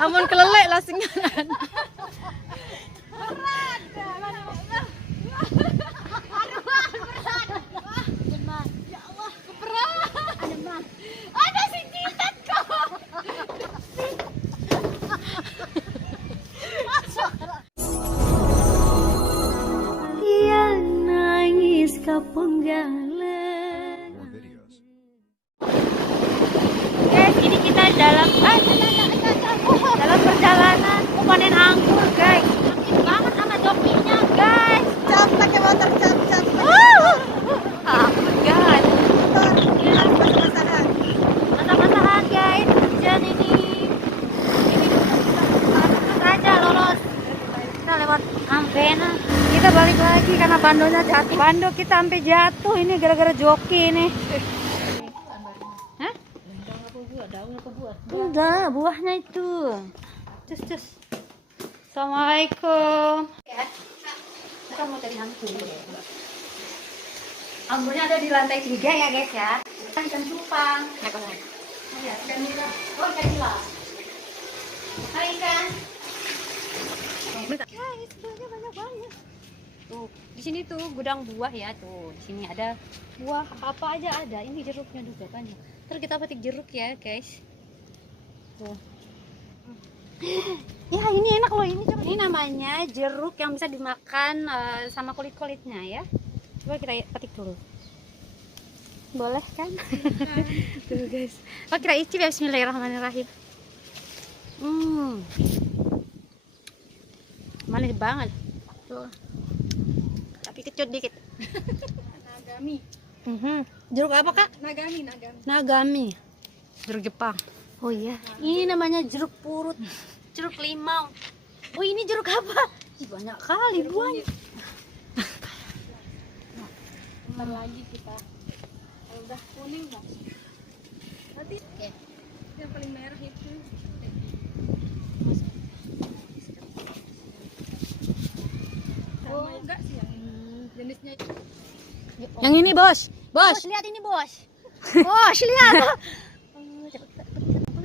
Amun kelelek lah singanan. Guys, ini kita dalam perjalanan panen anggur, guys. Sakit banget sama jokinya, guys. Cap pakai motor cap. Ampun, guys. Masa-masaan, guys. Hujan ini. Ini aja lolos. Kita lewat Ampena. Kita balik lagi karena bandonya jatuh. Bando kita sampai jatuh ini gara-gara joki ini. Hah? Udah, buahnya itu. Cus. Assalamualaikum. Kita mau cari anggur. Anggurnya ada di lantai 3 ya, guys ya. Kita ikan cupang. Iya, ikan nila. Oh, ikan nila. Hai ikan. Guys, buahnya banyak banget. Tuh, di sini tuh gudang buah ya, tuh. Di sini ada buah apa aja ada. Ini jeruknya juga banyak. Terus kita petik jeruk ya, guys. Tuh. Ya, ini enak loh ini. Coba. Ini namanya jeruk yang bisa dimakan sama kulit-kulitnya ya. Coba kita petik dulu. Boleh kan? Tuh, guys. Oh, kita icip ya, bismillahirrahmanirrahim. Manis banget. Tuh. Tapi kecut dikit. Nagami. Jeruk apa, Kak? Nagami. Jeruk Jepang. Oh iya. Ini namanya jeruk purut. Jeruk limau. Oh, ini jeruk apa? Banyak kali buahnya. Bentar lagi kita. Kalau udah kuning dah. Nanti yang paling merah itu. Enggak sih yang jenisnya itu. Yang ini, Bos. Bos, lihat ini, Bos. Bos, lihat.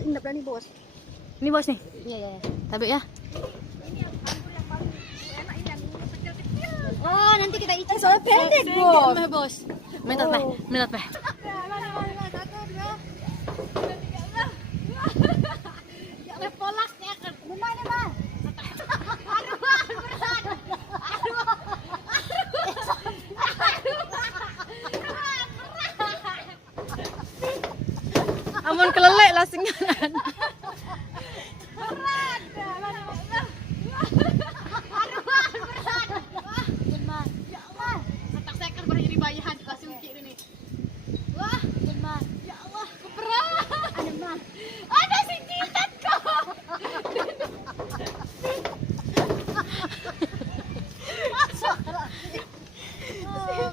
Enggak berani, Bos. Ini, Bos nih. Iya. Tapi ya. Ini yang anggur yang paling enak ini yang kecil-kecil. Oh, nanti kita icip. Soalnya pendek, Bos. Bos. Minta teh. Amun kelelek lah singanan.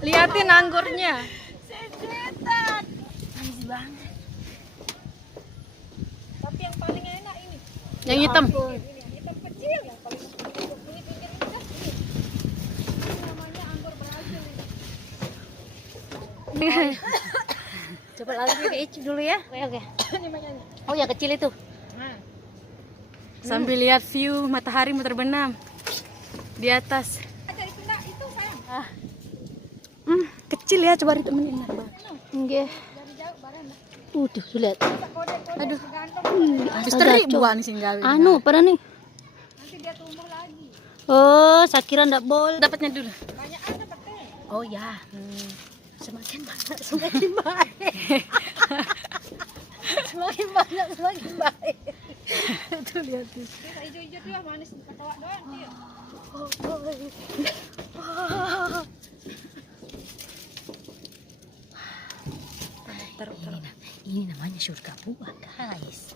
Liatin anggurnya. Manis banget. Tapi yang paling enak ini. Yang hitam. Ini yang hitam kecil yang paling pinggir-pinggir ini dah. Ini namanya anggur Brazil ini. Coba lagi kita icip dulu ya. Oke. Ini makanya. Oh, yang kecil itu. Nah, Sambil lihat view matahari mau terbenam di atas. aja itu enggak itu sayang. Kecil ya, coba ditemenin. Nggih. Dari jauh bareng. Tuh, lihat. Kode-kode Aduh. gantung. Misteri buah nih singgawi. Anu, pada nih. Nanti dia tumbuh lagi. Oh, saya kira ndak boleh. Dapatnya dulu. Banyak aja pakai. Oh ya. Semakin banyak, semakin baik. Semakin banyak, semakin baik. Tuh lihat tuh. Kita hijau-hijau tuh manis ketawa doang dia. Taruh. Ini namanya surga buah, guys.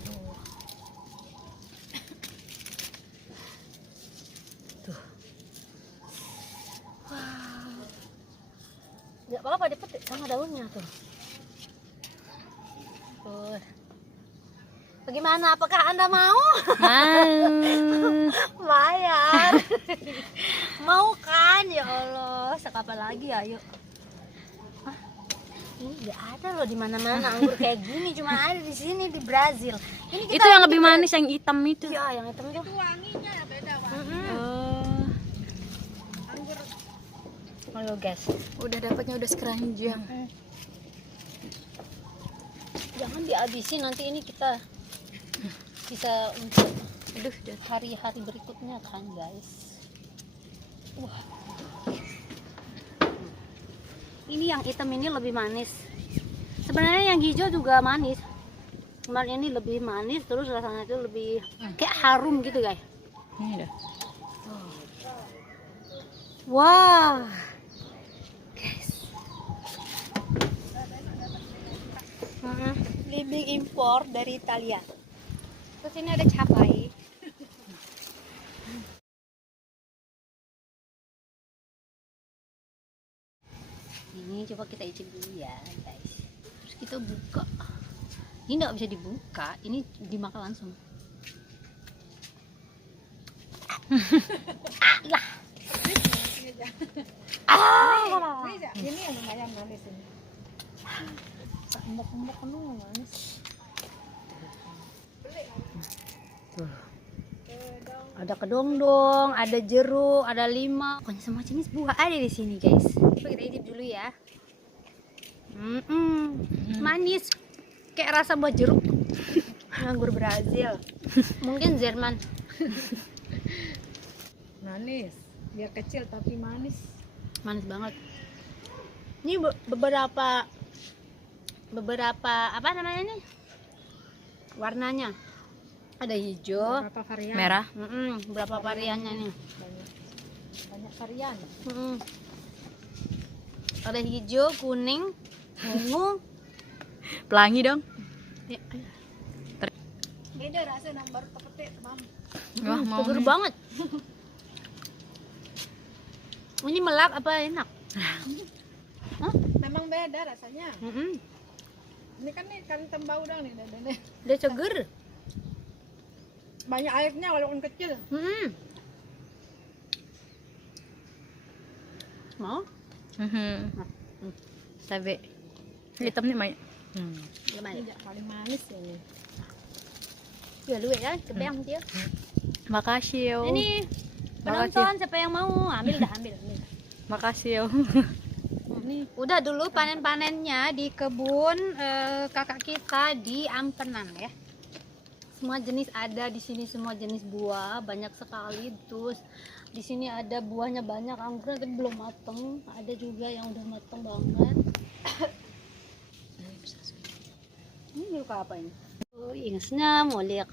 Tuh. Wow. Gak apa-apa dipetik sama daunnya tuh. Tuh. Bagaimana? Apakah Anda mau? Lumayan. Mau kan? Ya Allah, sekapa lagi ayo. Ini nggak ada loh di mana-mana anggur kayak gini, cuma ada di sini di Brazil. Ini kita Itu yang lebih manis, yang hitam itu. ya, yang hitam itu. Wanginya beda, Pak. Oh, Anggur Ayo guys, udah dapatnya udah sekeranjang. jangan dihabisin, nanti ini kita bisa untuk hari-hari berikutnya kan guys. Wah, ini yang hitam ini lebih manis. Sebenarnya yang hijau juga manis, cuman ini lebih manis, terus rasanya itu lebih kayak harum gitu guys. Ini dah. Wah, guys, libing impor dari Italia. Terus ini ada cabai. Ini coba kita icip dulu ya guys. Terus kita buka. Ini nggak bisa dibuka, ini dimakan langsung. ini yang lumayan manis ini. Embok-embok penuh manis. Ada kedongdong, ada jeruk, ada lima, pokoknya semua jenis buah ada di sini guys. Coba kita icip dulu ya. Manis, kayak rasa buah jeruk. Anggur Brazil, mungkin Jerman. Manis. Biar kecil tapi manis. Manis banget. Ini beberapa apa namanya nih? Warnanya. Ada hijau, Berapa varian? Merah. berapa variannya nih? Banyak varian. Ada hijau, kuning, ungu. Pelangi dong. Ya, Beda rasa yang baru kepetik, Mam. Wah, mau seger nih. banget. Ini melak apa enak? Memang beda rasanya. Mm-mm. Ini kan nih kan tembau dong nih dadanya. Dia seger. Banyak airnya walaupun kecil. Mau? Cabe. Hitamnya banyak. Lumayan. Ini paling manis ini. Ya lu ya, kebayang dia. Makasih yo. Ini penonton siapa yang mau ambil dah, ambil. Makasih yo. Ini udah dulu panen-panennya di kebun kakak kita di Ampenan ya. Semua jenis ada di sini, semua jenis buah banyak sekali. Terus di sini ada buahnya banyak, anggurnya tapi belum mateng. Ada juga yang udah mateng banget. Ini luka apa ini? Oh, ingasnya mau lihat.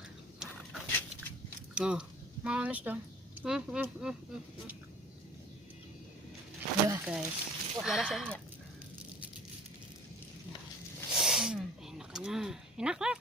Oh, Manis dong. Ya guys, Wah, rasanya. enaknya, enak lah.